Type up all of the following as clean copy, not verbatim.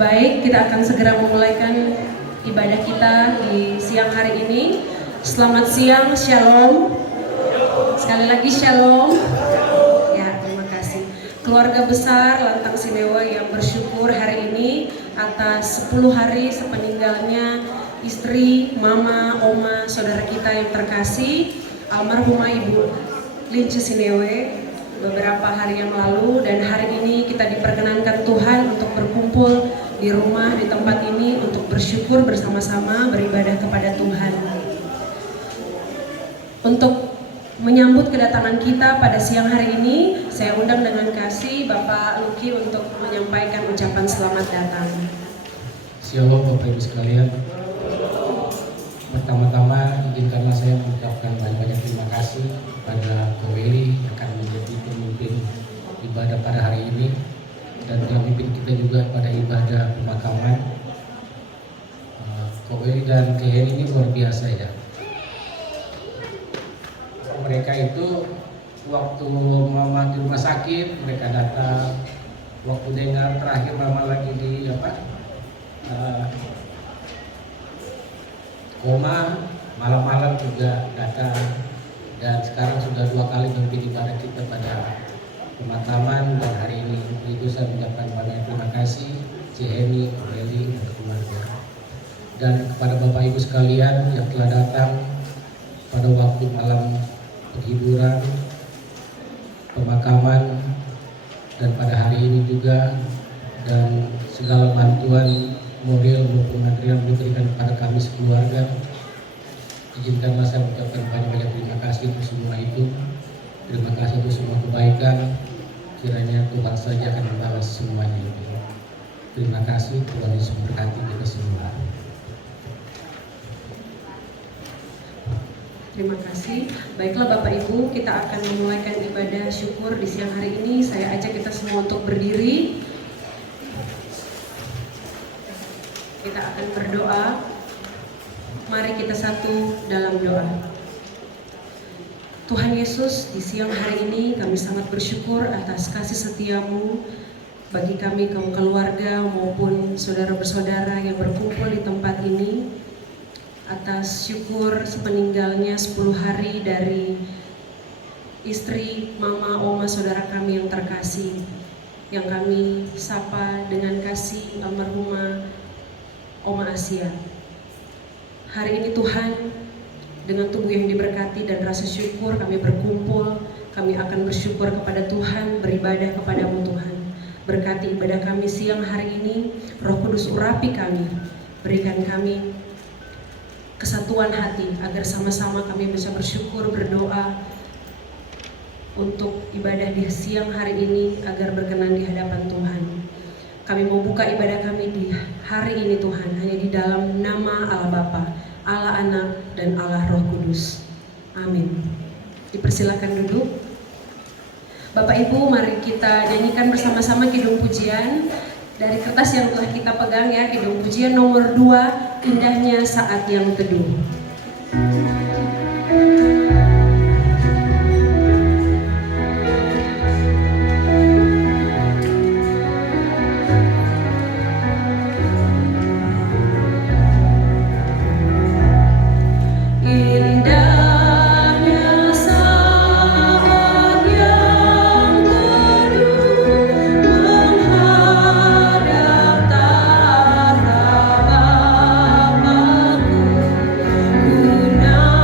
Baik, kita akan segera memulaikan ibadah kita di siang hari ini. Selamat siang, Shalom. Sekali lagi Shalom. Ya, terima kasih. Keluarga besar Lantang Sinewa yang bersyukur hari ini atas 10 hari sepeninggalnya istri, mama, oma, saudara kita yang terkasih, almarhumah Ibu Lince Sinewe beberapa hari yang lalu, dan hari ini kita diperkenankan Tuhan untuk berkumpul di rumah, di tempat ini untuk bersyukur bersama-sama, beribadah kepada Tuhan. Untuk menyambut kedatangan kita pada siang hari ini, saya undang dengan kasih Bapak Luki untuk menyampaikan ucapan selamat datang. Shalom Bapak Ibu sekalian. Pertama-tama izinkanlah saya mengucapkan banyak-banyak terima kasih kepada Koweli yang akan menjadi pemimpin ibadah pada hari ini, dan pemimpin kita juga pada ibadah pemakaman. Koweli dan Kehen ini luar biasa ya. Mereka itu waktu mama di rumah sakit mereka datang, waktu dengar terakhir mama lagi di koma, malam-malam juga datang, dan sekarang sudah 2 kali memimpin ibadah kita pada pemakaman, dan hari ini itu saya mengucapkan banyak terima kasih Ciheni, Koweli, dan keluarga, dan kepada Bapak Ibu sekalian yang telah datang pada waktu malam penghiburan, pemakaman, dan pada hari ini juga, dan segala bantuan moral maupun material diberikan kepada kami sekeluarga. Izinkanlah saya mengucapkan banyak-banyak terima kasih untuk semua itu. Terima kasih untuk semua kebaikan. Kiranya Tuhan saja akan membalas semuanya itu. Terima kasih, Tuhan Yesus memberkati kita semua. Terima kasih. Baiklah Bapak Ibu, kita akan memulaikan ibadah syukur di siang hari ini. Saya ajak kita semua untuk berdiri. Kita akan berdoa. Mari kita satu dalam doa. Tuhan Yesus, di siang hari ini kami sangat bersyukur atas kasih setiamu bagi kami, kaum keluarga maupun saudara bersaudara yang berkumpul di tempat ini. Atas syukur sepeninggalnya 10 hari dari istri, mama, oma, saudara kami yang terkasih, yang kami sapa dengan kasih almarhumah Oma Asia. Hari ini Tuhan, dengan tubuh yang diberkati dan rasa syukur kami berkumpul, kami akan bersyukur kepada Tuhan, beribadah kepadamu Tuhan. Berkati ibadah kami siang hari ini, Roh Kudus urapi kami, berikan kami kesatuan hati agar sama-sama kami bisa bersyukur, berdoa untuk ibadah di siang hari ini agar berkenan di hadapan Tuhan. Kami mau buka ibadah kami di hari ini Tuhan hanya di dalam nama Allah Bapa, Allah Anak, dan Allah Roh Kudus. Amin. Dipersilakan duduk. Bapak Ibu, mari kita nyanyikan bersama-sama kidung pujian dari kertas yang telah kita pegang ya, kidung pujian nomor 2, Indahnya Saat Yang Teduh. Guna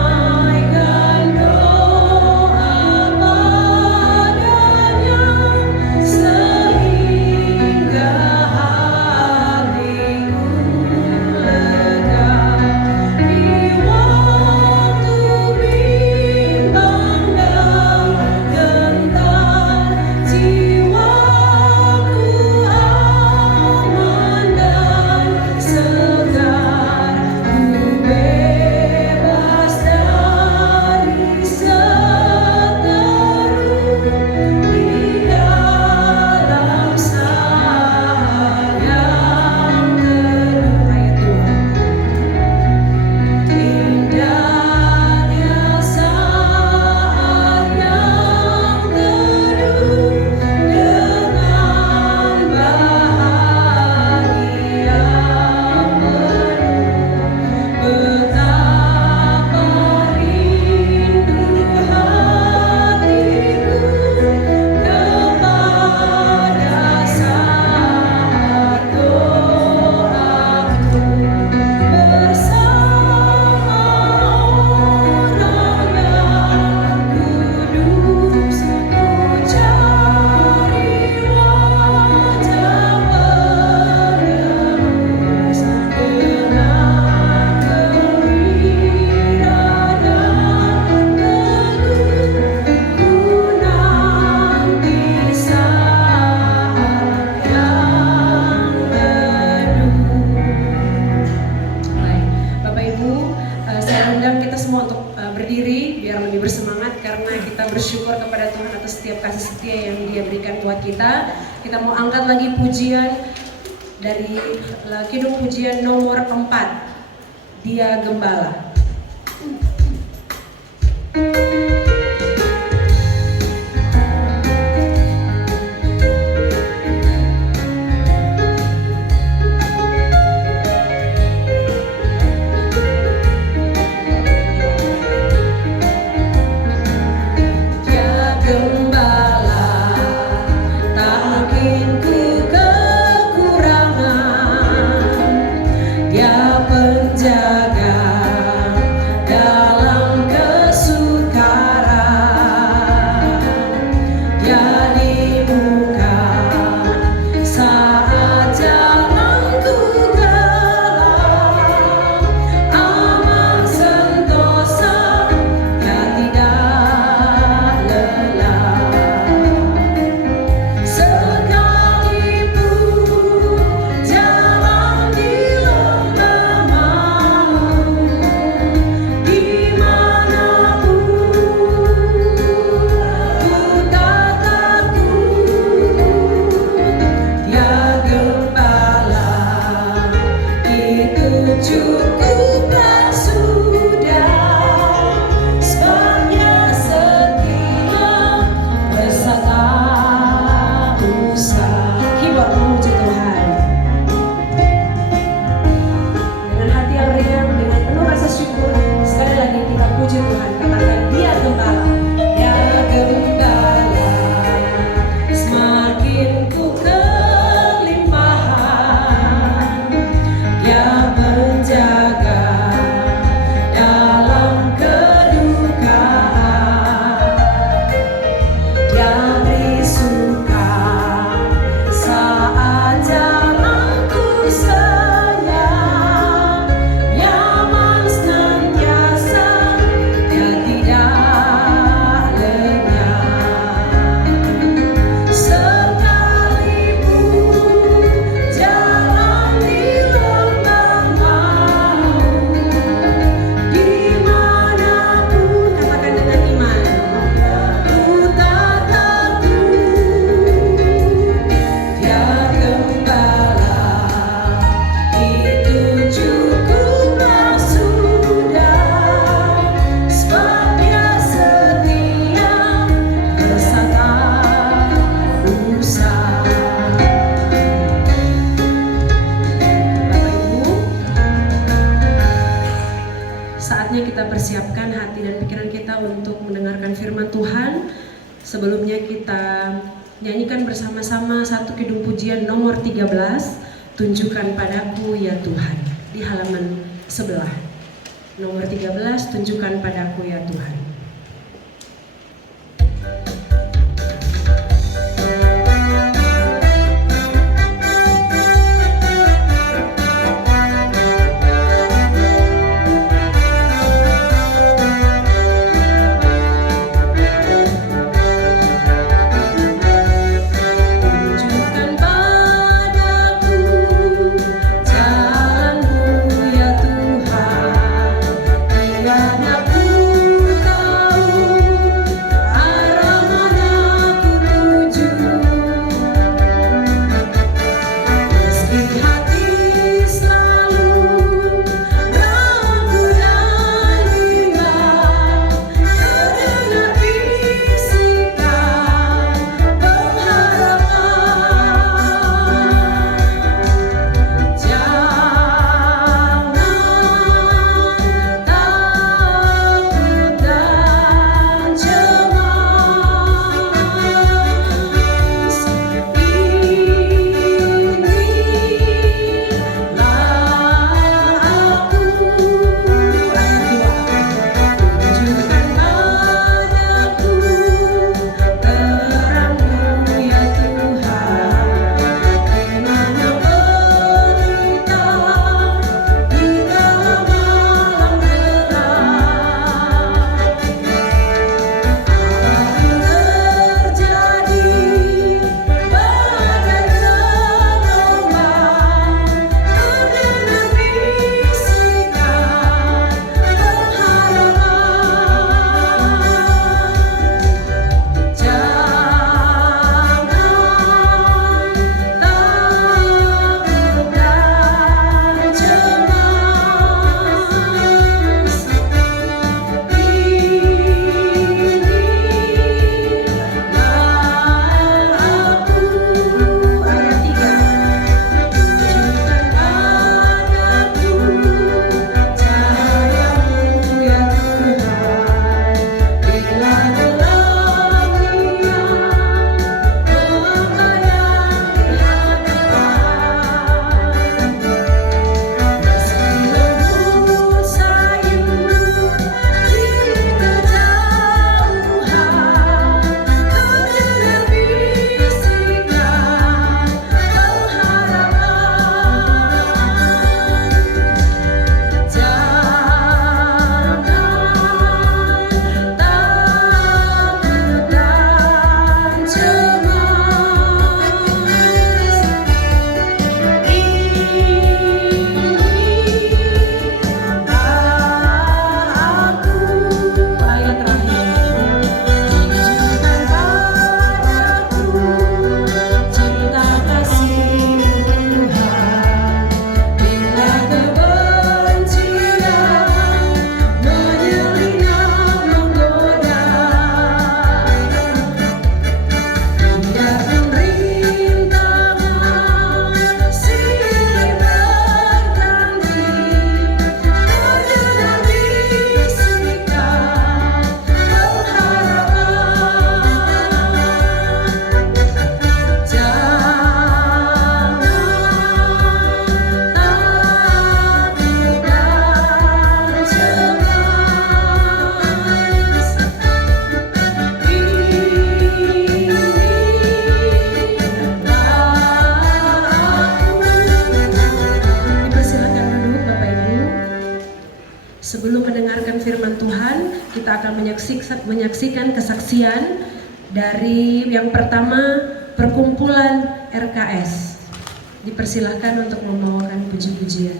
bersyukur kepada Tuhan atas setiap kasih setia yang Dia berikan buat kita. Kita mau angkat lagi pujian dari Kidung Pujian nomor 4, Dia Gembala. Persiapkan hati dan pikiran kita untuk mendengarkan firman Tuhan. Sebelumnya kita nyanyikan bersama-sama satu kidung pujian nomor 13, Tunjukkan Padaku Ya Tuhan, di halaman sebelah. Nomor 13, Tunjukkan Padaku Ya Tuhan. Tiada pura menyaksikan kesaksian dari yang pertama perkumpulan RKS. Dipersilahkan untuk membawakan puji-pujian.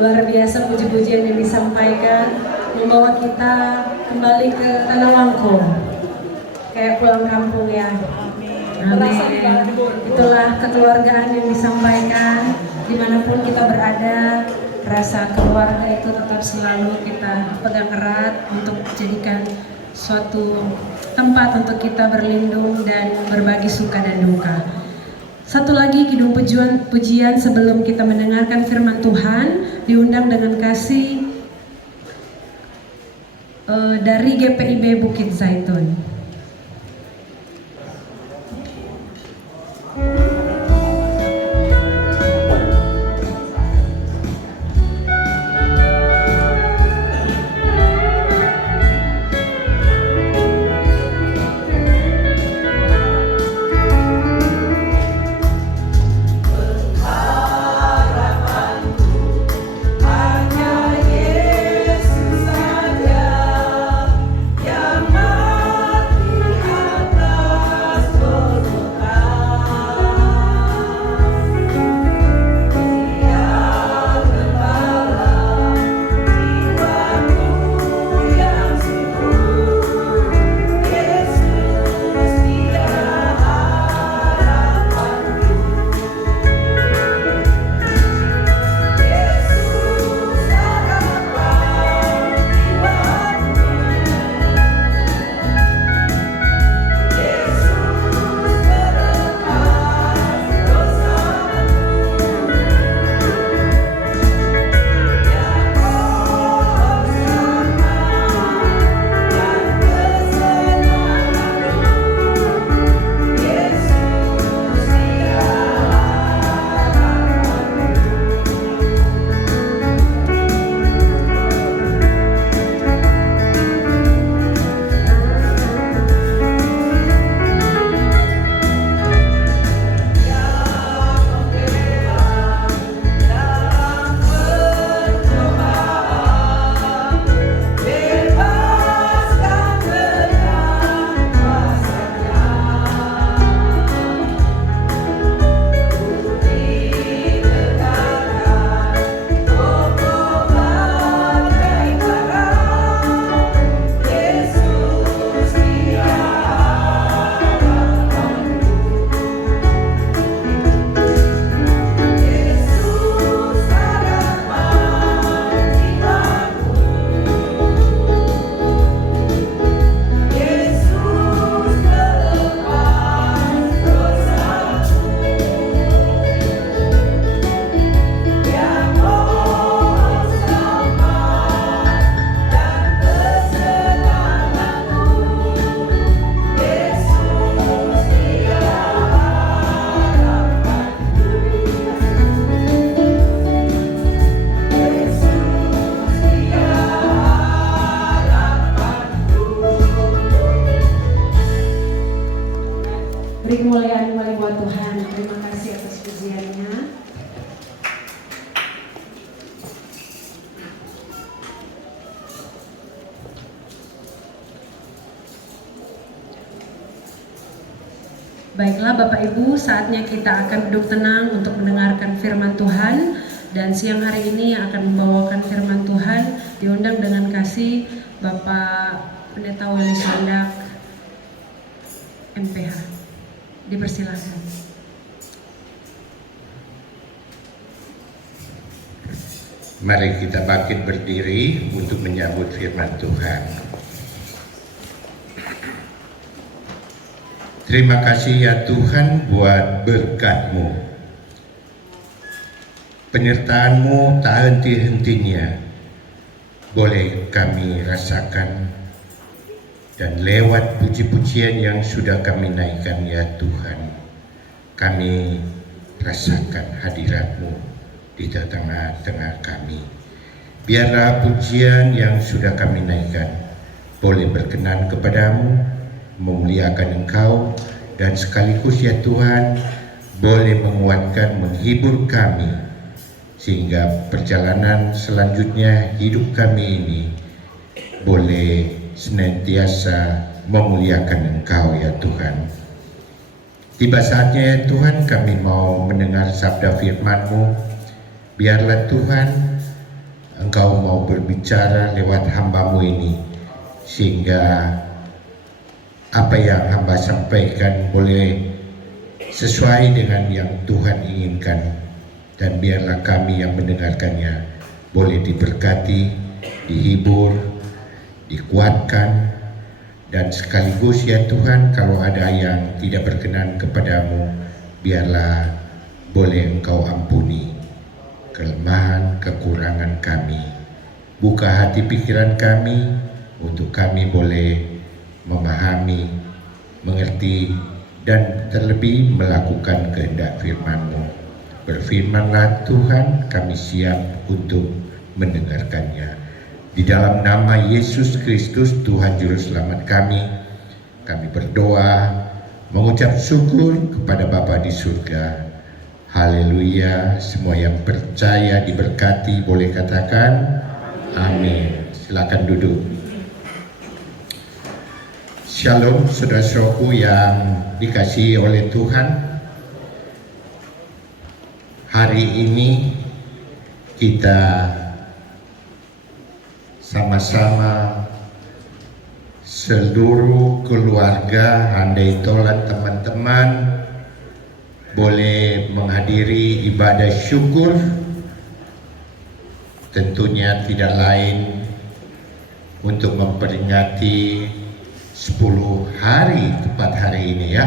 Luar biasa puji-pujian yang disampaikan, membawa kita kembali ke Tanah Wangko, kayak pulang kampung ya. Amin. Itulah kekeluargaan yang disampaikan dimanapun kita berada. Rasa keluarga itu tetap selalu kita pegang erat untuk jadikan suatu tempat untuk kita berlindung dan berbagi suka dan duka. Satu lagi kidung pujian sebelum kita mendengarkan firman Tuhan, diundang dengan kasih dari GPIB Bukit Zaitun. Beri kemuliaan buat Tuhan. Terima kasih atas pujiannya. Baiklah Bapak Ibu, saatnya kita akan duduk tenang untuk mendengarkan firman Tuhan. Dan siang hari ini yang akan membawakan firman Tuhan diundang dengan kasih Bapak Pendeta Weli Sondak MPH. Dipersilakan. Mari kita bangkit berdiri untuk menyambut firman Tuhan. Terima kasih ya Tuhan buat berkat-Mu. Penyertaan-Mu tak henti-hentinya boleh kami rasakan. Dan lewat puji-pujian yang sudah kami naikkan ya Tuhan, kami rasakan hadirat-Mu di tengah-tengah kami. Biarlah pujian yang sudah kami naikkan boleh berkenan kepadamu, memuliakan Engkau, dan sekaligus ya Tuhan boleh menguatkan, menghibur kami, sehingga perjalanan selanjutnya hidup kami ini boleh senantiasa memuliakan Engkau ya Tuhan. Tiba saatnya ya Tuhan kami mau mendengar sabda firman-Mu. Biarlah Tuhan Engkau mau berbicara lewat hamba-Mu ini, sehingga apa yang hamba sampaikan boleh sesuai dengan yang Tuhan inginkan, dan biarlah kami yang mendengarkannya boleh diberkati, dihibur, dikuatkan, dan sekaligus ya Tuhan, kalau ada yang tidak berkenan kepadamu, biarlah boleh Engkau ampuni kelemahan, kekurangan kami. Buka hati pikiran kami untuk kami boleh memahami, mengerti, dan terlebih melakukan kehendak firman-Mu. Berfirmanlah Tuhan, kami siap untuk mendengarkannya. Di dalam nama Yesus Kristus, Tuhan Juru Selamat kami berdoa, mengucap syukur kepada Bapa di surga. Haleluya. Semua yang percaya diberkati boleh katakan amin. Silakan duduk. Shalom saudara-saudaraku yang dikasihi oleh Tuhan. Hari ini kita sama-sama seluruh keluarga, handai tolan teman-teman boleh menghadiri ibadah syukur. Tentunya tidak lain untuk memperingati 10 hari tepat hari ini ya.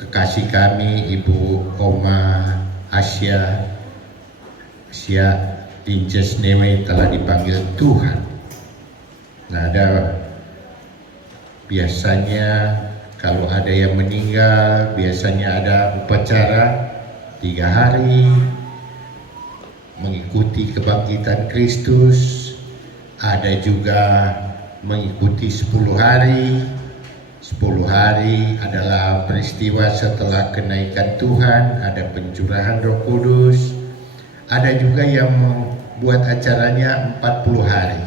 Kekasih kami Ibu Oma Asia Dinjes Neme telah dipanggil Tuhan. Nah, biasanya kalau ada yang meninggal, biasanya ada upacara 3 hari mengikuti kebangkitan Kristus. Ada juga mengikuti 10 hari. 10 hari adalah peristiwa setelah kenaikan Tuhan, ada pencurahan Roh Kudus. Ada juga yang membuat acaranya 40 hari.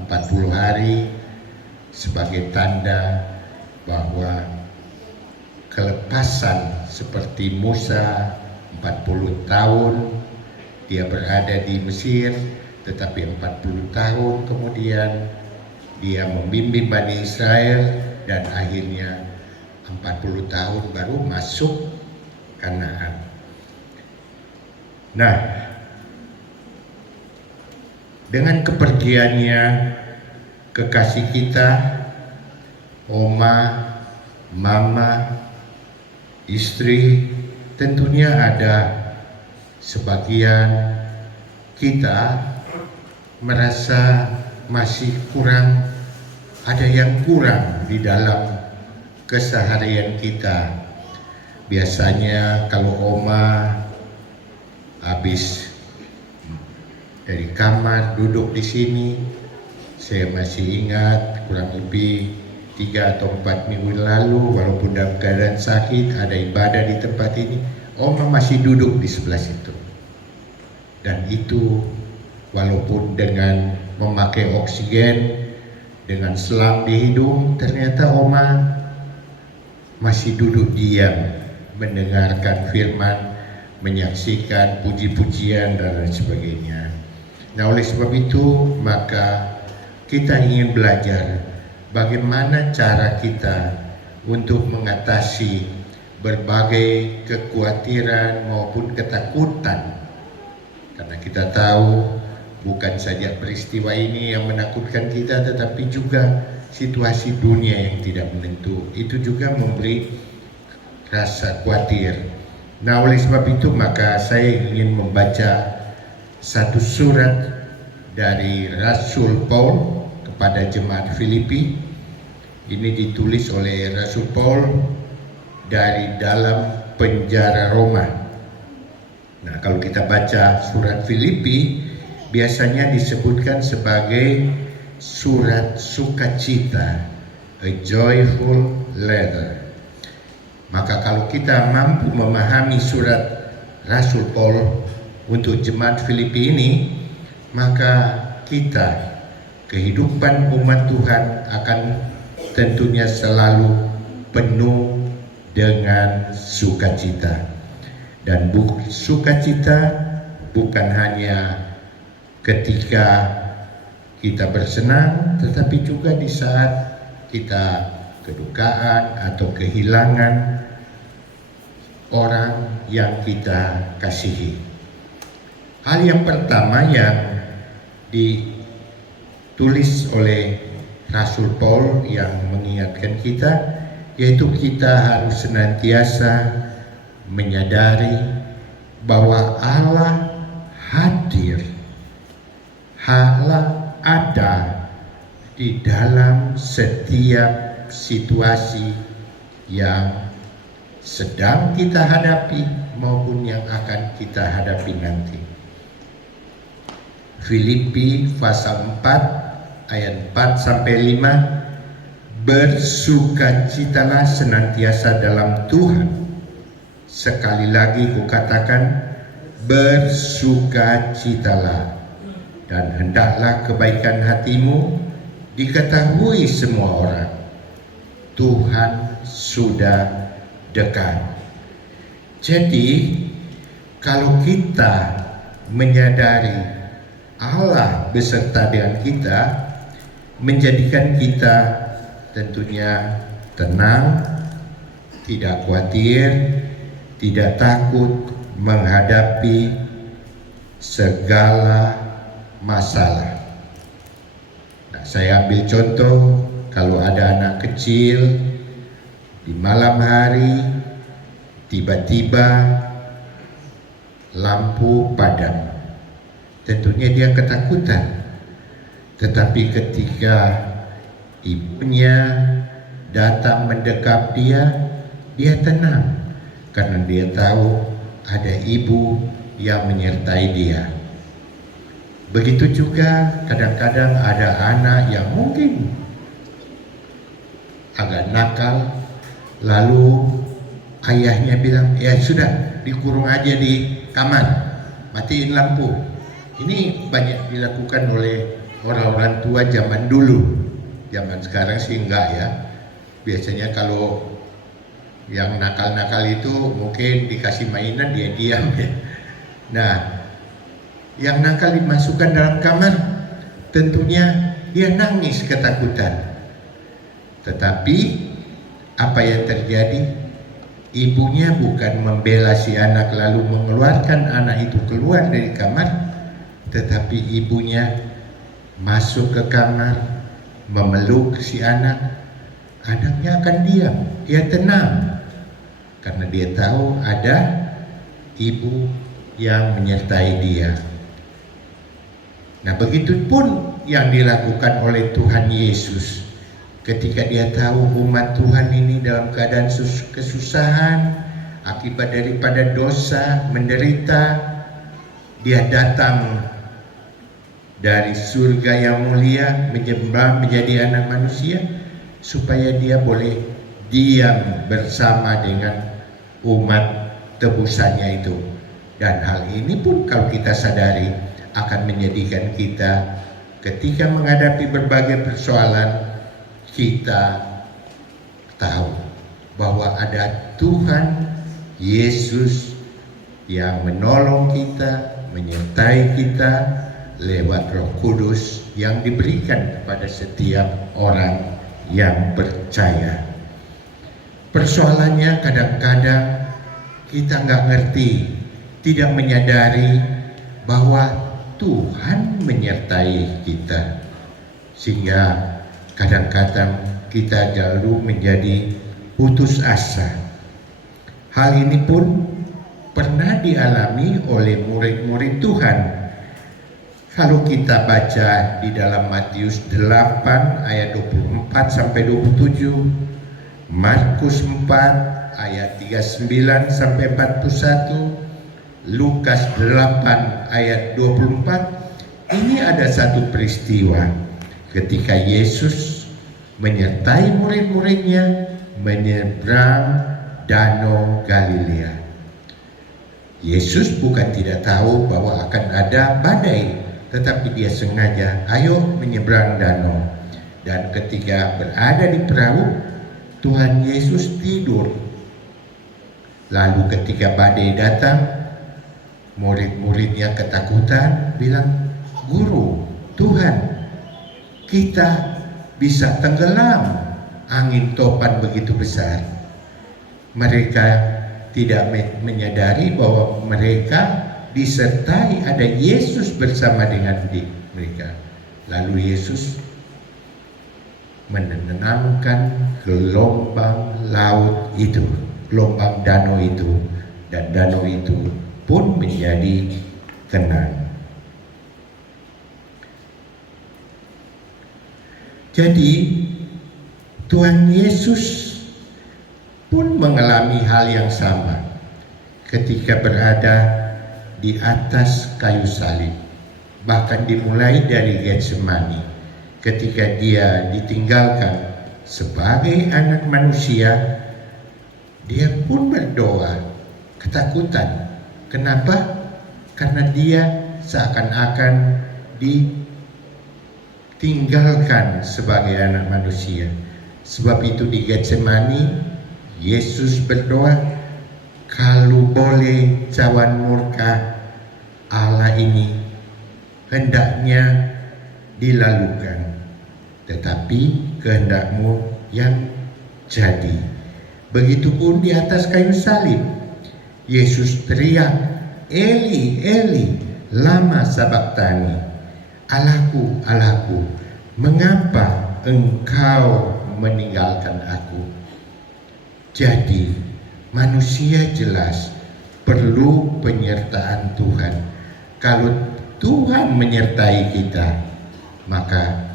40 hari sebagai tanda bahwa kelepasan seperti Musa 40 tahun dia berada di Mesir, tetapi 40 tahun kemudian dia membimbing Bani Israel, dan akhirnya 40 tahun baru masuk Kanaan. Nah, dengan kepergiannya kekasih kita, Oma, Mama, istri, tentunya ada sebagian kita merasa masih kurang, ada yang kurang di dalam keseharian kita. Biasanya kalau Oma habis dari kamar duduk di sini, saya masih ingat kurang lebih 3 atau 4 minggu lalu, walaupun dalam keadaan sakit, ada ibadah di tempat ini, Oma masih duduk di sebelah situ. Dan itu walaupun dengan memakai oksigen, dengan selang di hidung, ternyata Oma masih duduk diam, mendengarkan firman, menyaksikan puji-pujian dan lain sebagainya. Nah, oleh sebab itu, maka kita ingin belajar bagaimana cara kita untuk mengatasi berbagai kekhawatiran maupun ketakutan. Karena kita tahu bukan saja peristiwa ini yang menakutkan kita, tetapi juga situasi dunia yang tidak menentu. Itu juga memberi rasa khawatir. Nah, oleh sebab itu maka saya ingin membaca satu surat dari Rasul Paul kepada jemaat Filipi. Ini ditulis oleh Rasul Paul dari dalam penjara Roma. Nah, kalau kita baca surat Filipi, biasanya disebutkan sebagai surat sukacita, a joyful letter. Maka kalau kita mampu memahami surat Rasul Paul untuk jemaat Filipi ini, maka kita, kehidupan umat Tuhan akan tentunya selalu penuh dengan sukacita. Dan sukacita bukan hanya ketika kita bersenang, tetapi juga di saat kita kedukaan atau kehilangan orang yang kita kasihi. Hal yang pertama yang ditulis oleh Rasul Paul yang mengingatkan kita, yaitu kita harus senantiasa menyadari bahwa Allah hadir, Allah ada di dalam setiap situasi yang sedang kita hadapi maupun yang akan kita hadapi nanti. Filipi pasal 4 ayat 4 sampai 5, bersukacitalah senantiasa dalam Tuhan. Sekali lagi kukatakan, bersukacitalah, dan hendaklah kebaikan hatimu diketahui semua orang. Tuhan sudah dekat. Jadi kalau kita menyadari Allah beserta dengan kita, menjadikan kita tentunya tenang, tidak khawatir, tidak takut menghadapi segala masalah. Nah, saya ambil contoh, kalau ada anak kecil di malam hari tiba-tiba lampu padam, tentunya dia ketakutan. Tetapi ketika ibunya datang mendekat dia tenang, karena dia tahu ada ibu yang menyertai dia. Begitu juga kadang-kadang ada anak yang mungkin agak nakal, lalu ayahnya bilang, ya sudah, dikurung aja di kamar, matiin lampu. Ini banyak dilakukan oleh orang-orang tua zaman dulu. Zaman sekarang sih enggak ya. Biasanya kalau yang nakal-nakal itu mungkin dikasih mainan dia diam ya. Nah, yang nakal dimasukkan dalam kamar, tentunya dia nangis ketakutan. Tetapi apa yang terjadi? Ibunya bukan membela si anak lalu mengeluarkan anak itu keluar dari kamar, tetapi ibunya masuk ke kamar, memeluk si anak. Anaknya akan diam, dia tenang, karena dia tahu ada ibu yang menyertai dia. Nah, begitu pun yang dilakukan oleh Tuhan Yesus ketika dia tahu umat Tuhan ini dalam keadaan kesusahan akibat daripada dosa, menderita. Dia datang dari surga yang mulia menyembah menjadi anak manusia supaya dia boleh diam bersama dengan umat tebusannya itu. Dan hal ini pun kalau kita sadari akan menjadikan kita ketika menghadapi berbagai persoalan, kita tahu bahwa ada Tuhan Yesus yang menolong kita, menyertai kita lewat Roh Kudus yang diberikan kepada setiap orang yang percaya. Persoalannya kadang-kadang kita nggak ngerti, tidak menyadari bahwa Tuhan menyertai kita, sehingga kadang-kadang kita lalu menjadi putus asa. Hal ini pun pernah dialami oleh murid-murid Tuhan. Kalau kita baca di dalam Matius 8 ayat 24 sampai 27, Markus 4 ayat 39 sampai 41, Lukas 8 ayat 24, ini ada satu peristiwa ketika Yesus menyertai murid-muridnya menyeberang Danau Galilea. Yesus bukan tidak tahu bahwa akan ada badai, tetapi dia sengaja, ayo menyeberang danau. Dan ketika berada di perahu, Tuhan Yesus tidur. Lalu ketika badai datang, murid-muridnya ketakutan, bilang, Guru, Tuhan, kita bisa tenggelam. angin topan begitu besar. Mereka tidak menyadari bahwa mereka disertai ada Yesus bersama dengan mereka. Lalu Yesus menenangkan gelombang laut itu, gelombang danau itu, dan danau itu pun menjadi tenang. Jadi Tuhan Yesus pun mengalami hal yang sama ketika berada di atas kayu salib. Bahkan dimulai dari Getsemani, ketika dia ditinggalkan sebagai anak manusia, dia pun berdoa ketakutan. Kenapa? Karena dia seakan-akan ditinggalkan sebagai anak manusia. Sebab itu di Getsemani Yesus berdoa, kalau boleh cawan murka Allah ini hendaknya dilalukan, tetapi kehendakmu yang jadi. Begitupun di atas kayu salib, Yesus teriak, Eli, Eli, lama sabachthani, Allahku, Allahku, mengapa engkau meninggalkan aku? Jadi manusia jelas perlu penyertaan Tuhan. Kalau Tuhan menyertai kita, maka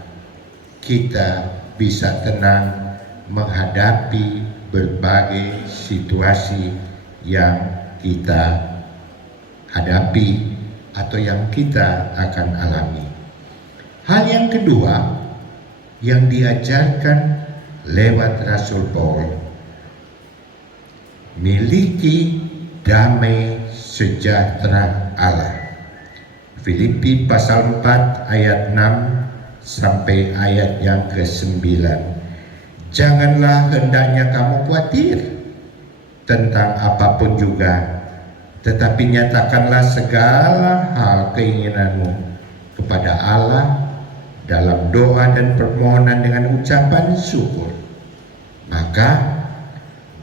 kita bisa tenang menghadapi berbagai situasi yang kita hadapi atau yang kita akan alami. Hal yang kedua yang diajarkan lewat Rasul Paul, miliki damai sejahtera Allah. Filipi pasal 4 ayat 6 sampai ayat yang ke-9. Janganlah hendaknya kamu khawatir tentang apapun juga, tetapi nyatakanlah segala hal keinginanmu kepada Allah dalam doa dan permohonan dengan ucapan syukur. Maka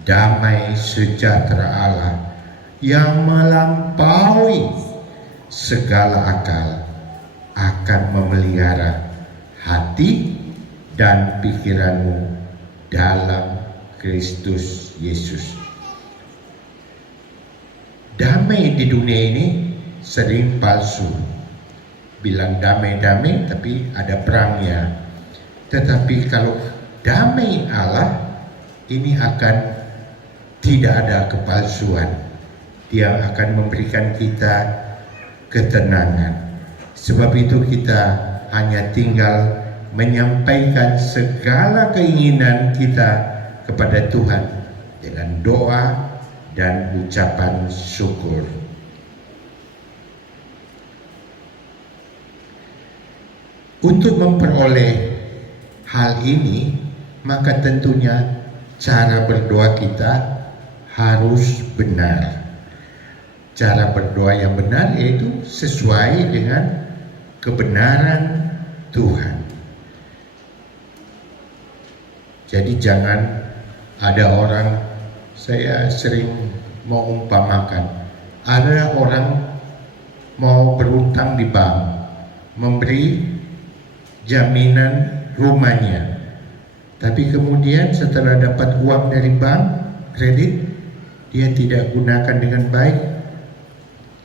damai sejahtera Allah yang melampaui segala akal akan memelihara hati dan pikiranmu dalam Kristus Yesus. Damai di dunia ini sering palsu. Bilang damai-damai tapi ada perangnya. Tetapi kalau damai Allah ini akan tidak ada kepalsuan. Dia akan memberikan kita ketenangan. Sebab itu kita hanya tinggal menyampaikan segala keinginan kita kepada Tuhan dengan doa dan ucapan syukur. Untuk memperoleh hal ini, maka tentunya cara berdoa kita harus benar. Cara berdoa yang benar yaitu sesuai dengan kebenaran Tuhan. Jadi jangan ada orang, saya sering mau umpamakan, ada orang mau berutang di bank, memberi jaminan rumahnya, tapi kemudian setelah dapat uang dari bank, kredit, dia tidak gunakan dengan baik,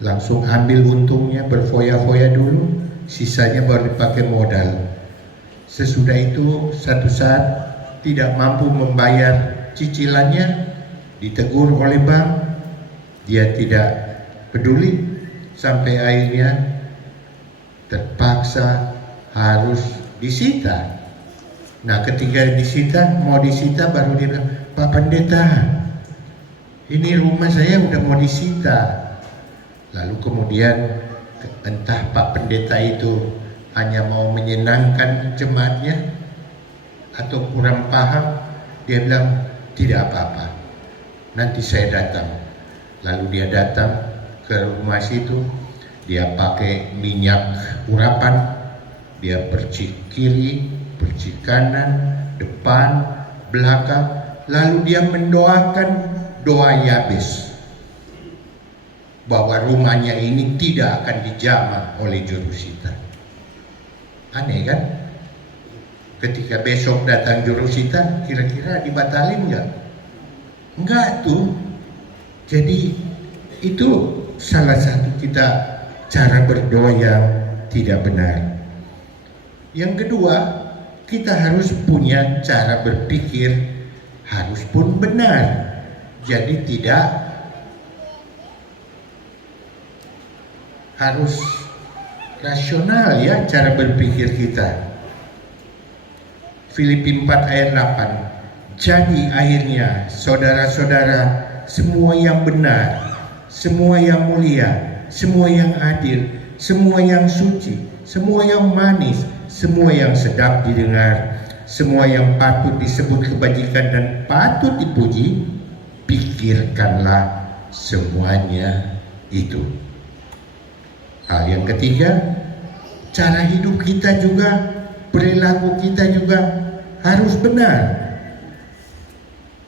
langsung ambil untungnya, berfoya-foya dulu, sisanya baru dipakai modal. Sesudah itu satu saat tidak mampu membayar cicilannya, ditegur oleh bank, dia tidak peduli, sampai akhirnya terpaksa harus disita. Nah, ketika disita, mau disita baru dia bilang, Pak Pendeta, ini rumah saya udah mau disita. Lalu kemudian entah Pak Pendeta itu hanya mau menyenangkan jemaatnya atau kurang paham, dia bilang tidak apa-apa, nanti saya datang. Lalu dia datang ke rumah situ, dia pakai minyak urapan, dia percik kiri, percik kanan, depan, belakang, lalu dia mendoakan doa Yabes bahwa rumahnya ini tidak akan dijamah oleh jurusita. Aneh kan? Ketika besok datang jurusita, kira-kira dibatalin nggak? Enggak tuh. Jadi itu salah satu kita cara berdoa yang tidak benar. Yang kedua, kita harus punya cara berpikir harus pun benar. Jadi tidak harus rasional ya cara berpikir kita. Filipi 4 ayat 8. Jadi akhirnya saudara-saudara, semua yang benar, semua yang mulia, semua yang adil, semua yang suci, semua yang manis, semua yang sedap didengar, semua yang patut disebut kebajikan dan patut dipuji, pikirkanlah semuanya itu. Hal yang ketiga, cara hidup kita juga, perilaku kita juga harus benar.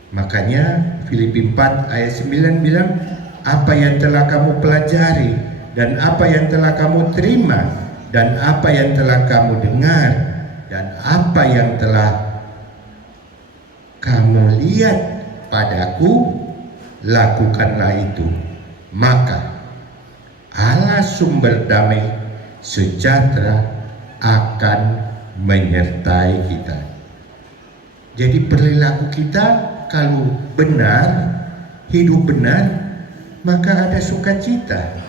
Makanya Filipi 4 ayat 9 bilang, apa yang telah kamu pelajari dan apa yang telah kamu terima dan apa yang telah kamu dengar dan apa yang telah kamu lihat padaku, lakukanlah itu. Maka Allah sumber damai sejahtera akan menyertai kita. Jadi perilaku kita kalau benar, hidup benar, maka ada sukacita.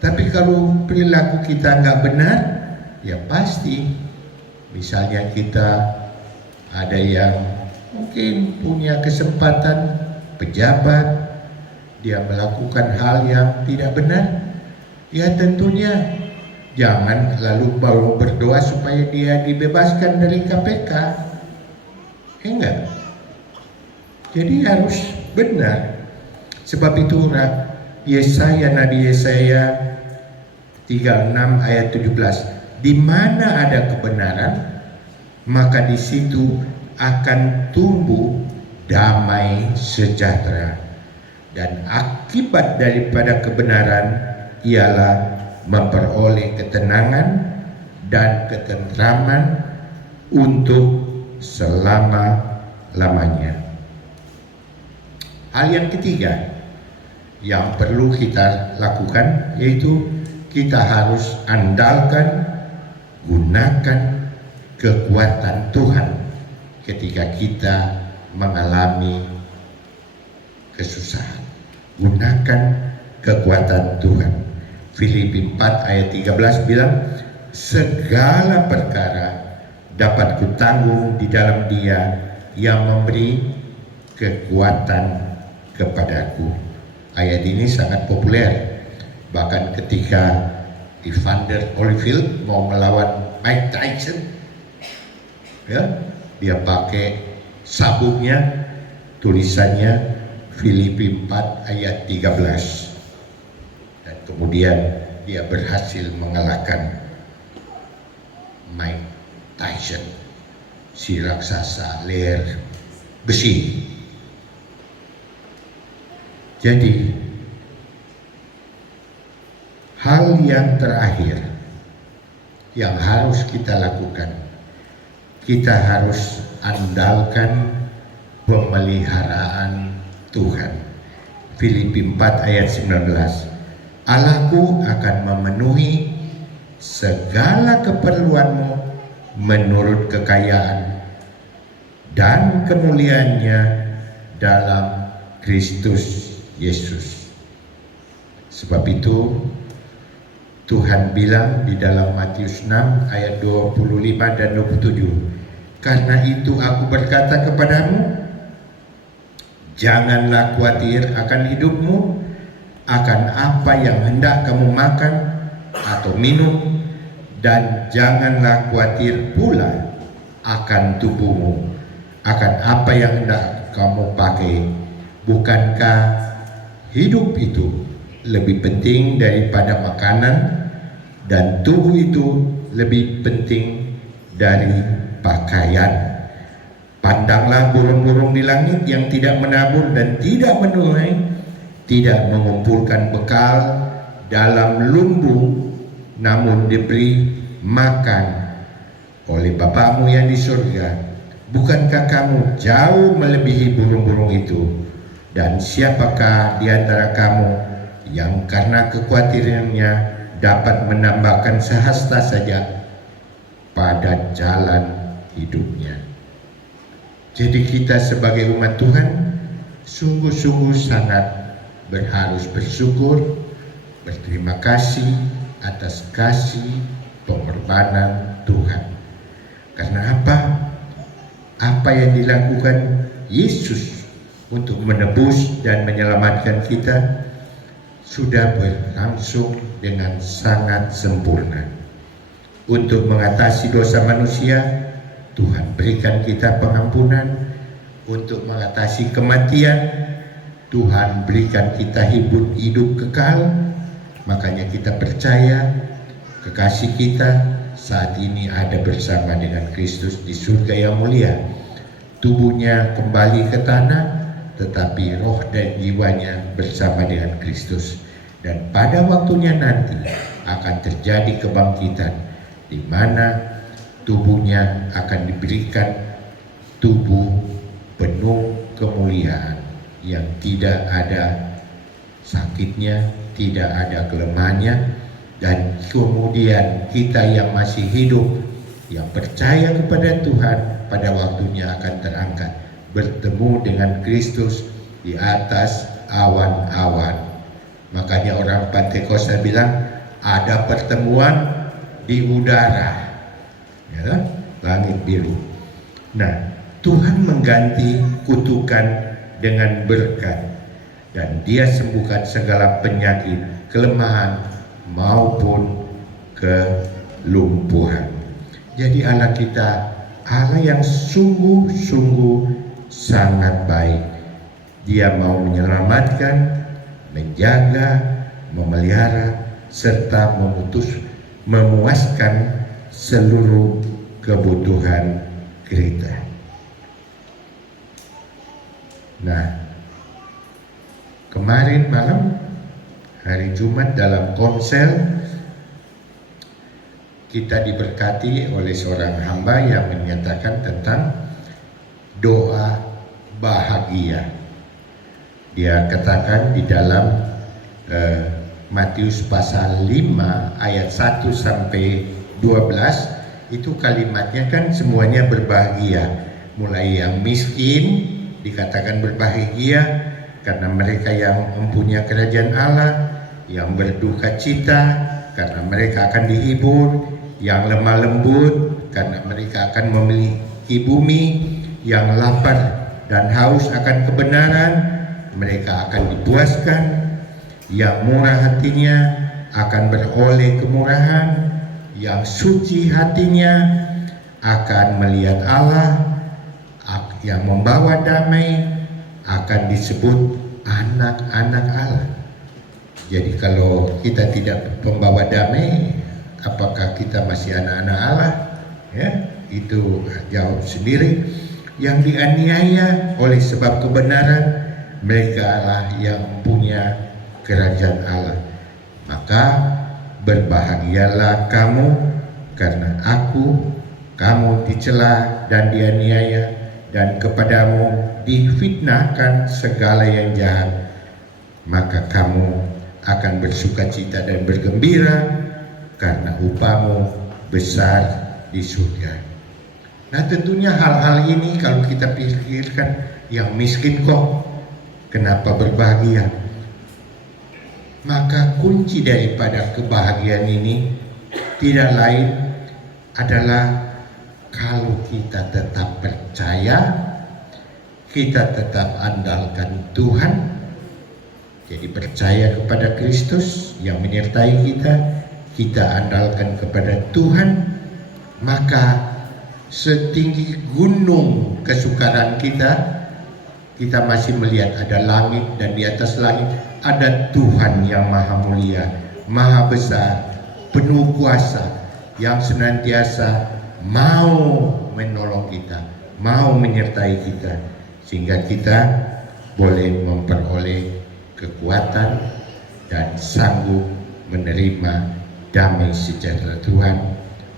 Tapi kalau perilaku kita nggak benar, ya pasti. Misalnya kita ada yang mungkin punya kesempatan pejabat, dia melakukan hal yang tidak benar, ya tentunya jangan lalu baru berdoa supaya dia dibebaskan dari KPK. Enggak. Jadi harus benar. Sebab itu Nabi Yesaya 36 ayat 17, di mana ada kebenaran, maka di situ akan tumbuh damai sejahtera, dan akibat daripada kebenaran ialah memperoleh ketenangan dan ketentraman untuk selama-lamanya. Hal yang ketiga yang perlu kita lakukan yaitu kita harus andalkan, gunakan kekuatan Tuhan ketika kita mengalami kesusahan. Gunakan kekuatan Tuhan. Filipi 4 ayat 13 bilang, segala perkara dapat kutanggung di dalam Dia yang memberi kekuatan kepadaku. Ayat ini sangat populer. Bahkan ketika Evander Holyfield mau melawan Mike Tyson, ya, dia pakai sabuknya, tulisannya Filipi 4 ayat 13. Dan kemudian dia berhasil mengalahkan Mike Tyson, si raksasa leher besi. Jadi hal yang terakhir yang harus kita lakukan, kita harus andalkan pemeliharaan Tuhan. Filipi 4 ayat 19, Allahku akan memenuhi segala keperluanmu menurut kekayaan dan kemuliaannya dalam Kristus Yesus. Sebab itu Tuhan bilang di dalam Matius 6 ayat 25 dan 27, karena itu aku berkata kepadamu, janganlah khawatir akan hidupmu, akan apa yang hendak kamu makan atau minum, dan janganlah khawatir pula akan tubuhmu, akan apa yang hendak kamu pakai. Bukankah hidup itu lebih penting daripada makanan, dan tubuh itu lebih penting dari pakaian? Pandanglah burung-burung di langit yang tidak menabur dan tidak menuai, tidak mengumpulkan bekal dalam lumbung, namun diberi makan oleh Bapamu yang di surga. Bukankah kamu jauh melebihi burung-burung itu? Dan siapakah di antara kamu yang karena kekhawatirannya dapat menambahkan sehasta saja pada jalan hidupnya? Jadi kita sebagai umat Tuhan sungguh-sungguh sangat harus bersyukur, berterima kasih atas kasih pengorbanan Tuhan. Karena apa? Apa yang dilakukan Yesus untuk menebus dan menyelamatkan kita sudah berlangsung dengan sangat sempurna. Untuk mengatasi dosa manusia, Tuhan berikan kita pengampunan. Untuk mengatasi kematian, Tuhan berikan kita hidup kekal. Makanya kita percaya kekasih kita saat ini ada bersama dengan Kristus di surga yang mulia. Tubuhnya kembali ke tanah, tetapi roh dan jiwanya bersama dengan Kristus. Dan pada waktunya nanti akan terjadi kebangkitan, di mana tubuhnya akan diberikan tubuh penuh kemuliaan yang tidak ada sakitnya, tidak ada kelemahannya. Dan kemudian kita yang masih hidup, yang percaya kepada Tuhan, pada waktunya akan terangkat bertemu dengan Kristus di atas awan-awan. Makanya orang Pentakosta bilang ada pertemuan di udara, ya, langit biru. Nah, Tuhan mengganti kutukan dengan berkat, dan Dia sembuhkan segala penyakit, kelemahan maupun kelumpuhan. Jadi Allah kita Allah yang sungguh-sungguh sangat baik. Dia mau menyelamatkan, menjaga, memelihara, serta memuaskan seluruh kebutuhan kita. Nah, kemarin malam hari Jumat dalam konsel kita diberkati oleh seorang hamba yang menyatakan tentang doa bahagia. Dia katakan di dalam Matius pasal 5 ayat 1 sampai 12 itu kalimatnya kan semuanya berbahagia. Mulai yang miskin dikatakan berbahagia karena mereka yang mempunyai kerajaan Allah, yang berduka cita karena mereka akan dihibur, yang lemah lembut karena mereka akan memiliki bumi, yang lapar dan haus akan kebenaran mereka akan dipuaskan, yang murah hatinya akan beroleh kemurahan, yang suci hatinya akan melihat Allah, yang membawa damai akan disebut anak-anak Allah. Jadi kalau kita tidak membawa damai, apakah kita masih anak-anak Allah? Ya, itu jawab sendiri. Yang dianiaya oleh sebab kebenaran, mereka lah yang punya kerajaan Allah. Maka berbahagialah kamu karena kamu dicela dan dianiaya, dan kepadamu difitnahkan segala yang jahat. Maka kamu akan bersukacita dan bergembira karena upahmu besar di surga. Nah, tentunya hal-hal ini kalau kita pikirkan, yang miskin kok kenapa berbahagia? Maka kunci daripada kebahagiaan ini tidak lain adalah kalau kita tetap percaya, kita tetap andalkan Tuhan. Jadi percaya kepada Kristus yang menyertai kita andalkan kepada Tuhan, maka setinggi gunung kesukaran kita masih melihat ada langit, dan di atas langit ada Tuhan yang maha mulia, maha besar, penuh kuasa, yang senantiasa mau menolong kita, mau menyertai kita sehingga kita boleh memperoleh kekuatan dan sanggup menerima damai sejahtera Tuhan,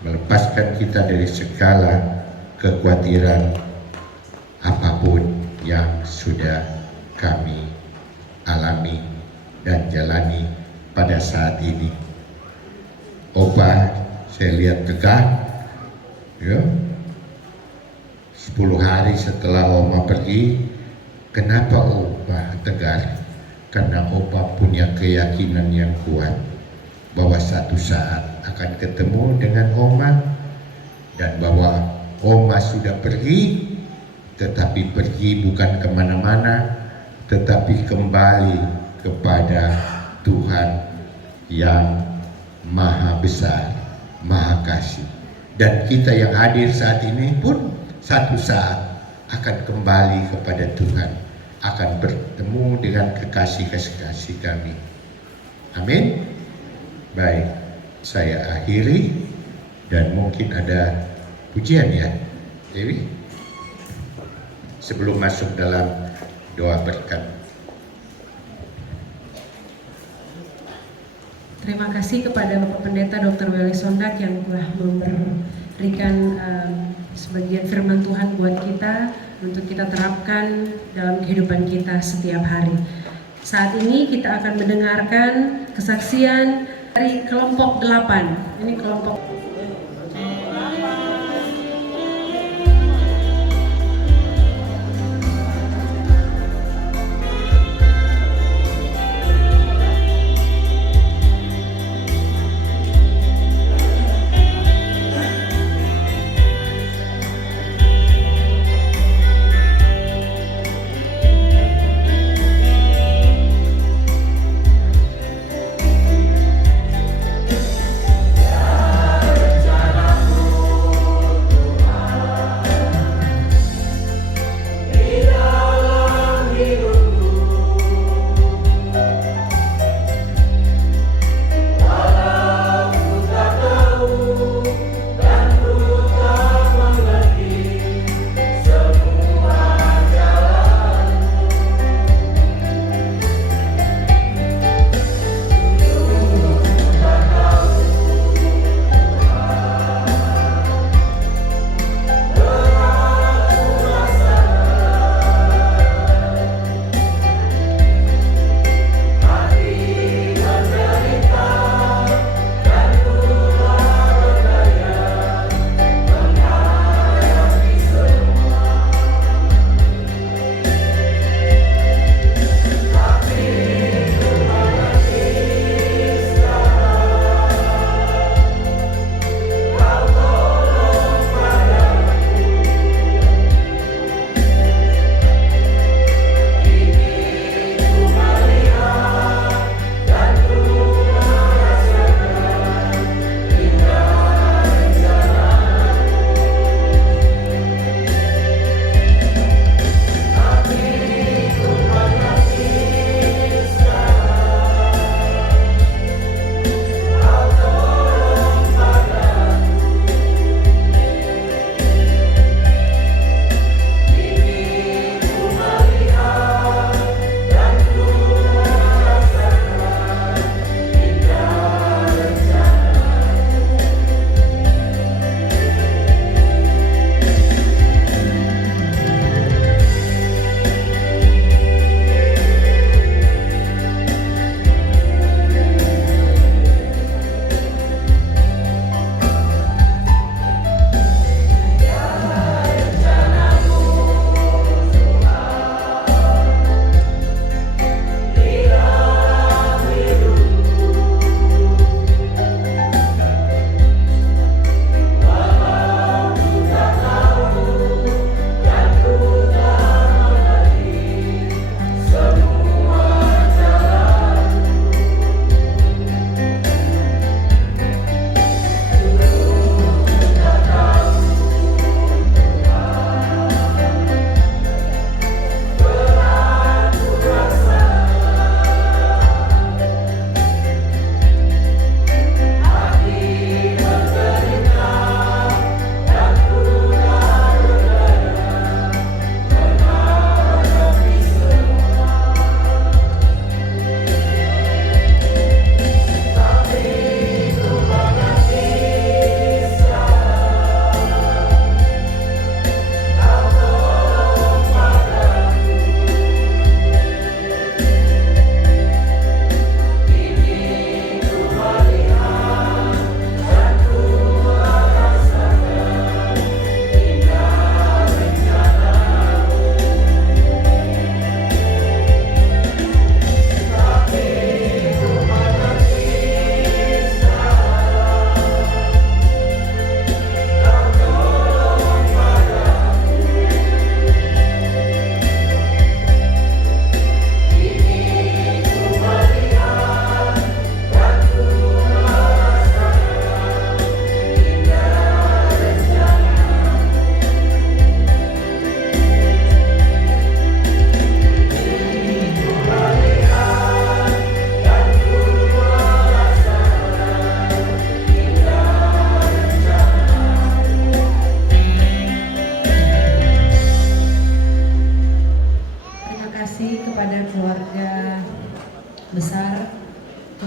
melepaskan kita dari segala kekhawatiran apapun yang sudah kami alami dan jalani pada saat ini. Opa saya lihat tegar, ya. 10 hari setelah Oma pergi, kenapa Opa tegar? Karena Opa punya keyakinan yang kuat bahwa satu saat akan ketemu dengan Oma, dan bahwa Oma sudah pergi, tetapi pergi bukan kemana-mana, tetapi kembali kepada Tuhan yang Maha Besar, Maha Kasih. Dan kita yang hadir saat ini pun satu saat akan kembali kepada Tuhan, akan bertemu dengan kekasih-kekasih kami. Amin. Baik, saya akhiri, dan mungkin ada pujian ya, Dewi, sebelum masuk dalam doa berkat. Terima kasih kepada Bapak Pendeta Dr. Weli Sondak yang telah memberikan sebagian firman Tuhan buat kita untuk kita terapkan dalam kehidupan kita setiap hari. Saat ini kita akan mendengarkan kesaksian dari kelompok 8. Ini kelompok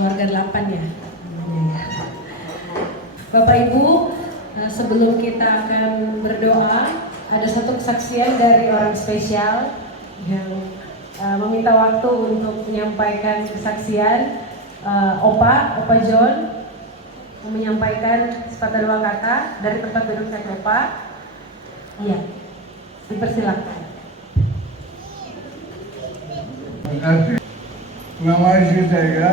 keluarga 8 ya. Bapak Ibu, sebelum kita akan berdoa, ada satu kesaksian dari orang spesial yang meminta waktu untuk menyampaikan kesaksian. Opa John menyampaikan sepatah dua kata dari tempat duduk saya Opa. Iya, dipersilakan. Terima kasih. Nama istri saya,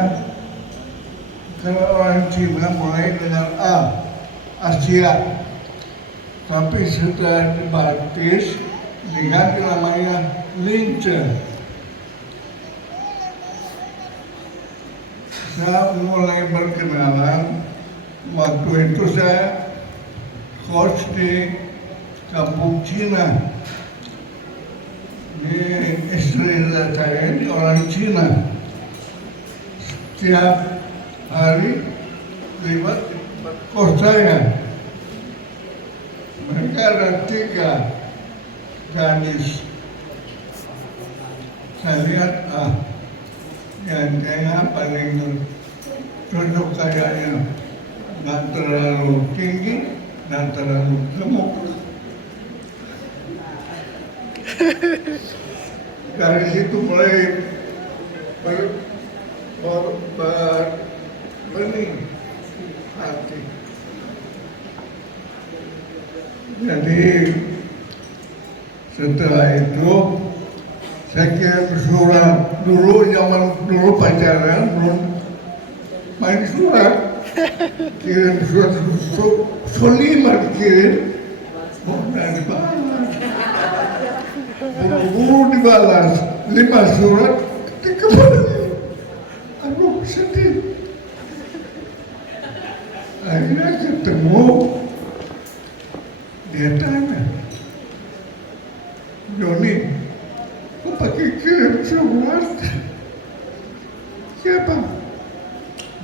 kalau orang Cina mulai dengan Asia, tapi setelah dibaptis diganti namanya Lince. Saya mulai berkenalan waktu itu saya coach di kampung Cina. Ini istri saya ini orang Cina. Setiap hari lewat kos saya. Mereka ada 3 gadis. Saya lihat yang kayaknya paling cocok kayaknya nggak terlalu tinggi dan terlalu gemuk. Dari situ mulai bening hati. Jadi setelah itu saya kirim surat zaman dulu pacaran belum main surat, kirim surat solima dikirim, nggak dibalas. Buru-buru dibalas 5 surat dikembali. Aduh sedih. Akhirnya ketemu, dia tanya, Joni, kok pakai kirim surat? Siapa?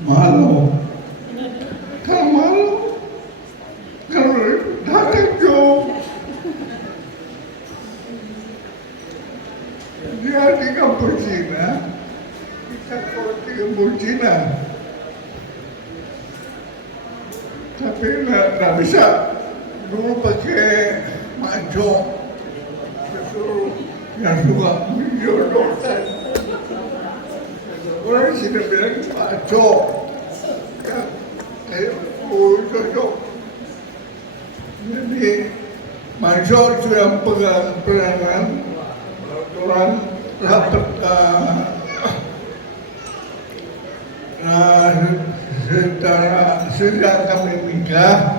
Malu. Kalau malu, kalau datang jauh. Dia di kampung Cina, kita di kampung Cina. Tapi nggak bisa, dulu pakai maco. Yang suka menjodohkan orang sini bilang maco, kayak cocok. Jadi maco itu yang pegang peranan, orang rapat sejak kami nikah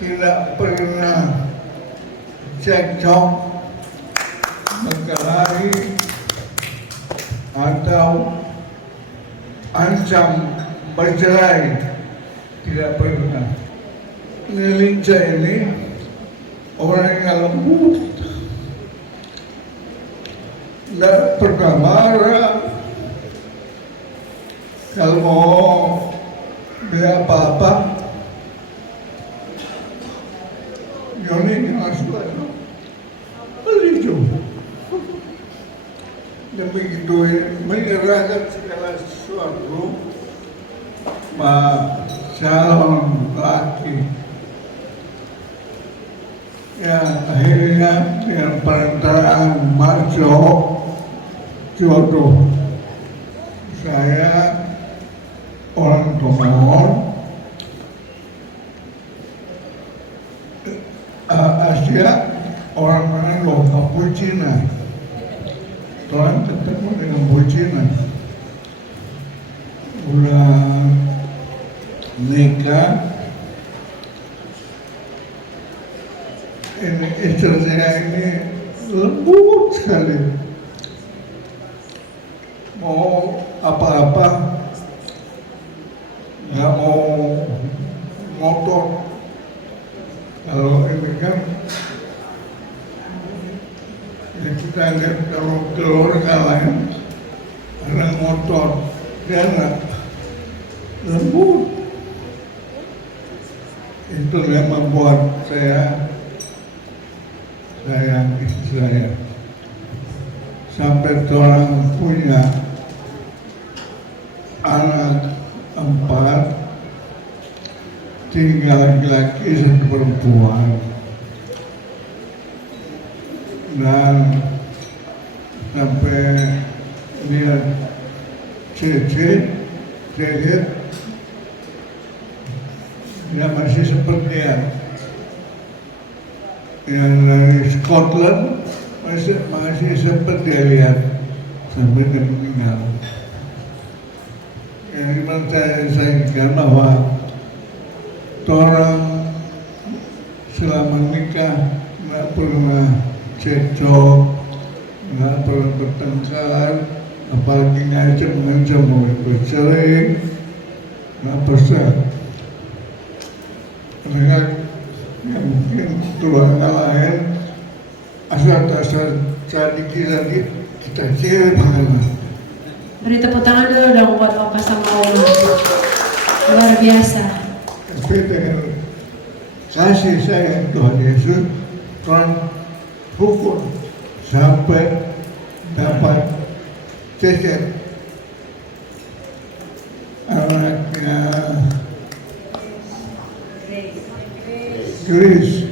tidak pernah cekcok, berkelahi atau ancam bercerai, tidak pernah. Lince ini orang yang lembut, tidak pernah marah. Kalau mau dia apa-apa, Joni jangan suka begitu. Dan begitu menyerahkan segala sesuatu calon laki. Ya akhirnya dengan perantaraan maco jodoh saya orang Tomohon, Asia orang mana kampung Cina. Tuhan ketemu dengan Cina. Udah nikah, ini istri saya ini lembut sekali. Mau apa-apa nggak mau ngotot. Kalau ini kan ya kita lihat kalau keluarga lain ada ngotot, dia nggak lembut. Itu yang membuat saya sayang istri saya. Sampai orang punya anak 4, 3 laki-laki, 1 perempuan. Dan sampai lihat Cecet, dia masih seperti yang dari Scotland, masih sempat dia lihat sampai dia meninggal. Yang dimana saya ingat bahwa orang selama nikah nggak pernah cekcok, nggak pernah bertengkar, apalagi ngancam mau bercerai, nggak pernah. Mereka yang mungkin keluarga lain asal sedikit lagi kita cerai bagaimana. Beri tepuk tangan dulu dong buat Opa sama Oma. Luar biasa. Tapi dengan kasih sayang Tuhan Yesus, Tuhan hukum sampai dapat Cecet anaknya Grace,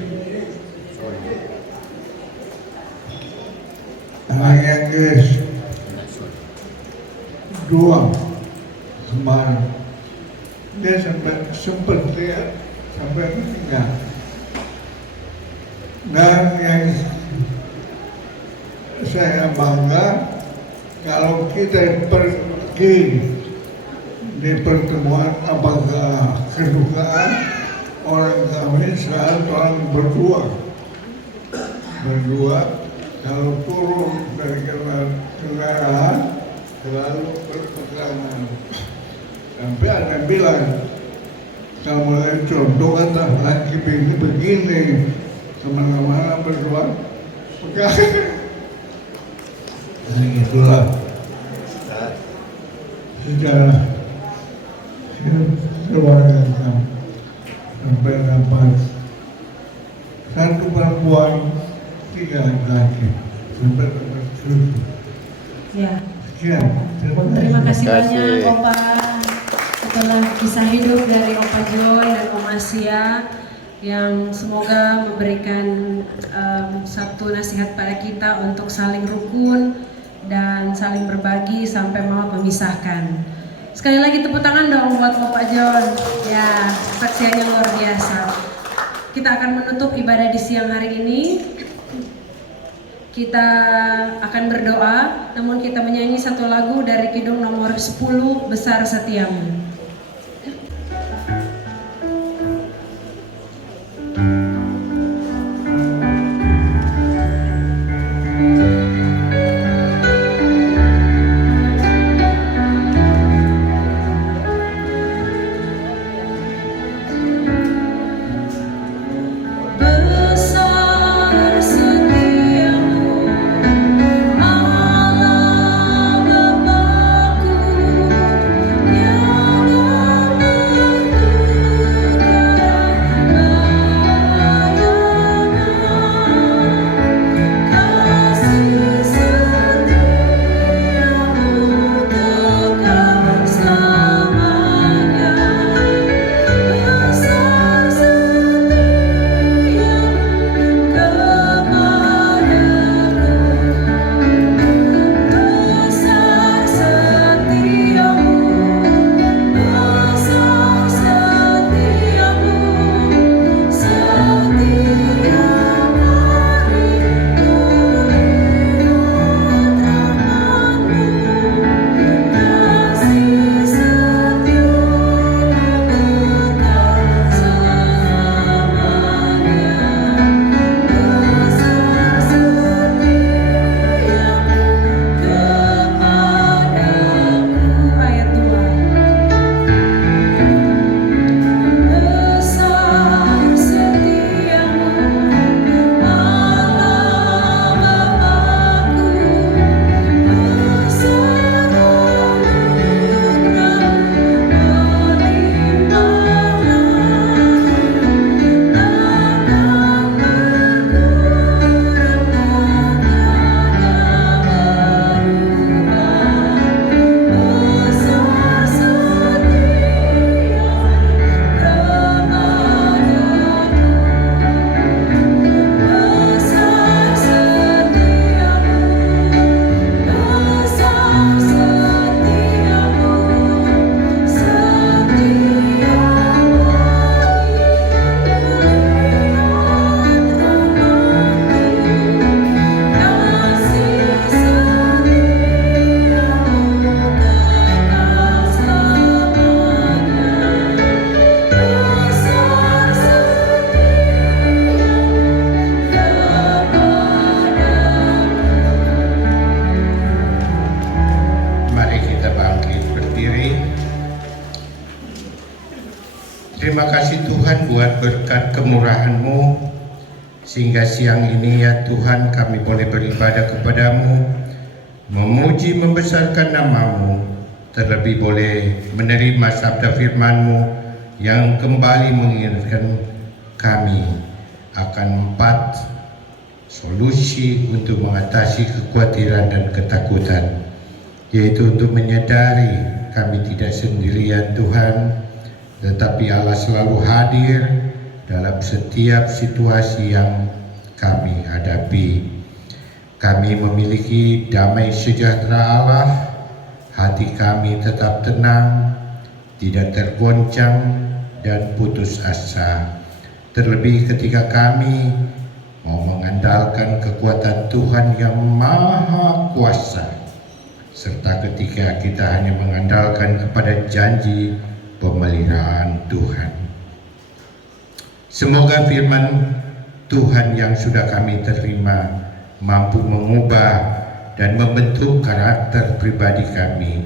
anaknya Grace 2 kemarin dia sempat lihat sampai meninggal. Dan yang saya bangga kalau kita pergi di pertemuan apakah kedukaan, orang kami selalu orang berdua kalau turun dari kendaraan selalu berpegangan. Sampai ada yang bilang, kalau mulai contoh kata laki bini begini, kemana-mana berdua pegangan. Nah itulah sejarah keluarga kami sampai dapat 1 perempuan, 3 laki-laki sampai dapat cucu. Ya. Sekian. Terima kasih banyak Opa. Setelah kisah hidup dari Opa Joy dan Oma Asia yang semoga memberikan satu nasihat pada kita untuk saling rukun dan saling berbagi sampai mau memisahkan. Sekali lagi tepuk tangan dong buat Opa John. Ya, saksiannya luar biasa. Kita akan menutup ibadah di siang hari ini. Kita akan berdoa, namun kita menyanyi satu lagu dari Kidung nomor 10, Besar Setiamu. Allah Bapa-Ku yang Terima kasih Tuhan buat berkat kemurahan-Mu, sehingga siang ini ya Tuhan kami boleh beribadah kepadamu, memuji membesarkan nama-Mu, terlebih boleh menerima sabda firman-Mu yang kembali mengingatkan kami akan 4 solusi untuk mengatasi kekhawatiran dan ketakutan, yaitu untuk menyadari kami tidak sendirian Tuhan, tetapi Allah selalu hadir dalam setiap situasi yang kami hadapi. Kami memiliki damai sejahtera Allah, hati kami tetap tenang, tidak tergoncang dan putus asa. Terlebih ketika kami mau mengandalkan kekuatan Tuhan yang Maha Kuasa, serta ketika kita hanya mengandalkan kepada janji pemeliharaan Tuhan. Semoga firman Tuhan yang sudah kami terima mampu mengubah dan membentuk karakter pribadi kami,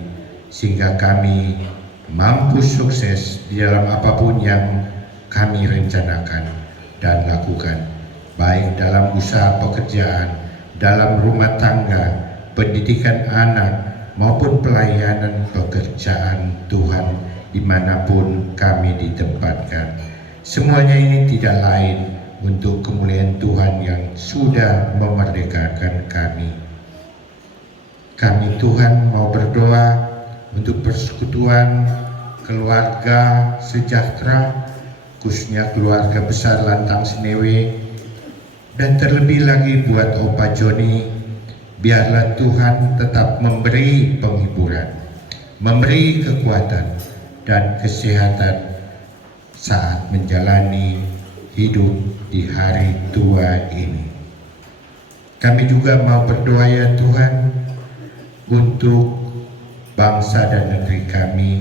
sehingga kami mampu sukses di dalam apapun yang kami rencanakan dan lakukan, baik dalam usaha pekerjaan, dalam rumah tangga, pendidikan anak, maupun pelayanan pekerjaan Tuhan dimanapun kami ditempatkan. Semuanya ini tidak lain untuk kemuliaan Tuhan yang sudah memerdekakan kami. Kami Tuhan mau berdoa untuk persekutuan keluarga sejahtera, khususnya keluarga besar Lantang Senewe, dan terlebih lagi buat Opa Joni. Biarlah Tuhan tetap memberi penghiburan, memberi kekuatan dan kesehatan saat menjalani hidup di hari tua ini. Kami juga mau berdoa ya Tuhan untuk bangsa dan negeri kami.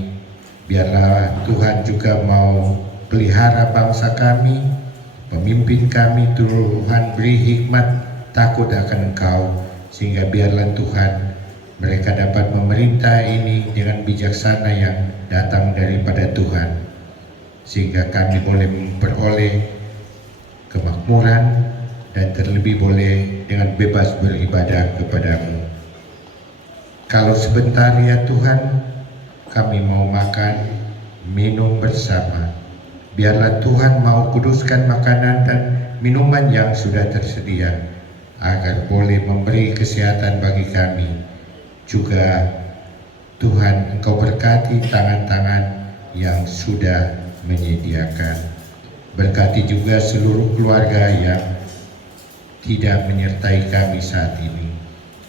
Biarlah Tuhan juga mau pelihara bangsa kami, pemimpin kami. Tuhan beri hikmat takut akan Engkau, sehingga biarlah Tuhan mereka dapat memerintah ini dengan bijaksana yang datang daripada Tuhan, sehingga kami boleh memperoleh kemakmuran dan terlebih boleh dengan bebas beribadah kepadamu. Kalau sebentar ya Tuhan kami mau makan, minum bersama, biarlah Tuhan mau kuduskan makanan dan minuman yang sudah tersedia, agar boleh memberi kesehatan bagi kami. Juga Tuhan Engkau berkati tangan-tangan yang sudah menyediakan. Berkati juga seluruh keluarga yang tidak menyertai kami saat ini.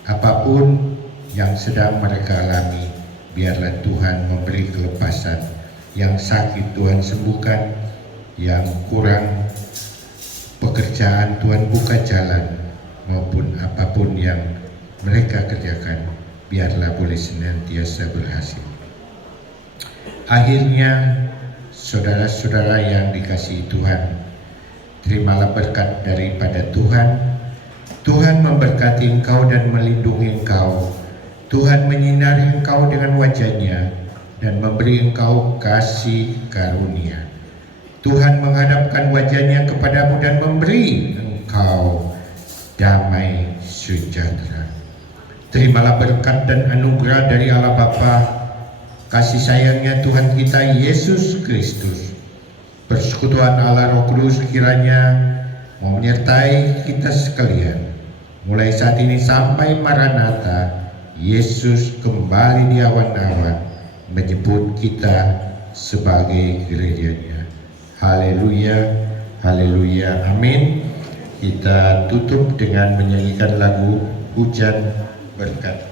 Apapun yang sedang mereka alami, biarlah Tuhan memberi kelepasan. Yang sakit Tuhan sembuhkan, yang kurang pekerjaan Tuhan buka jalan, maupun apapun yang mereka kerjakan, biarlah boleh senantiasa berhasil. Akhirnya, saudara-saudara yang dikasihi Tuhan, terimalah berkat daripada Tuhan. Tuhan memberkati engkau dan melindungi engkau. Tuhan menyinari engkau dengan wajah-Nya dan memberi engkau kasih karunia. Tuhan menghadapkan wajah-Nya kepadamu dan memberi engkau damai sejahtera. Terimalah berkat dan anugerah dari Allah Bapa, kasih sayangnya Tuhan kita Yesus Kristus, persekutuan Allah Roh Kudus kiranya mau menyertai kita sekalian, mulai saat ini sampai Maranatha. Yesus kembali di awan-awan menyebut kita sebagai gereja-Nya. Haleluya, haleluya, amin. Kita tutup dengan menyanyikan lagu Hujan Berkat.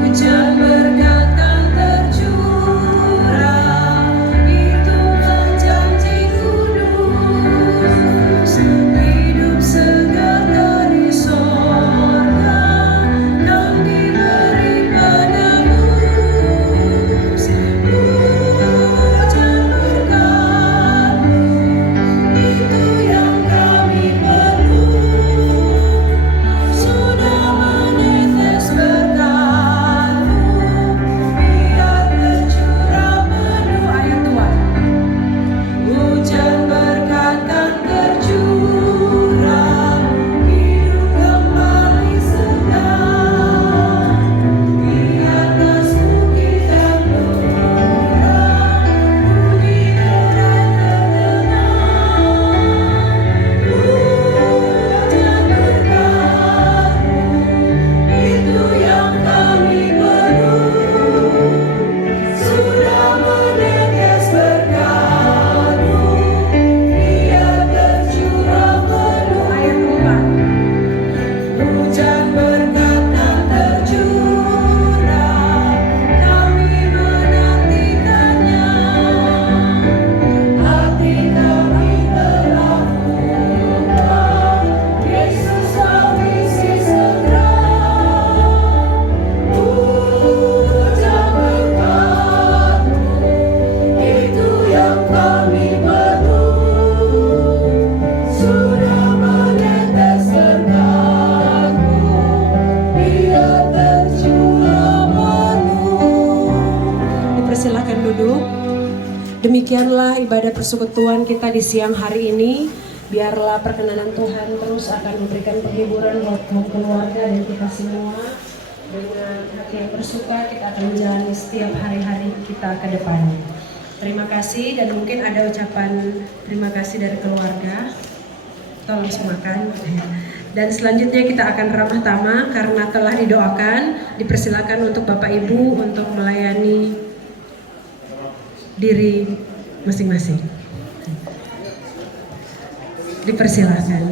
Hujan berkat kan tercurah, itu menjanji kudus, hidup segar dari sorga yang diberi padamu. ibadah persekutuan kita di siang hari ini. Biarlah perkenanan Tuhan terus akan memberikan penghiburan buat kaum keluarga dan kita semua. Dengan hati yang bersuka kita akan menjalani setiap hari-hari kita ke depan. Terima kasih, dan mungkin ada ucapan terima kasih dari keluarga. Tolong langsung makan. Dan selanjutnya kita akan ramah tamah karena telah didoakan. Dipersilakan untuk Bapak Ibu untuk melayani diri masing-masing. Dipersilakan.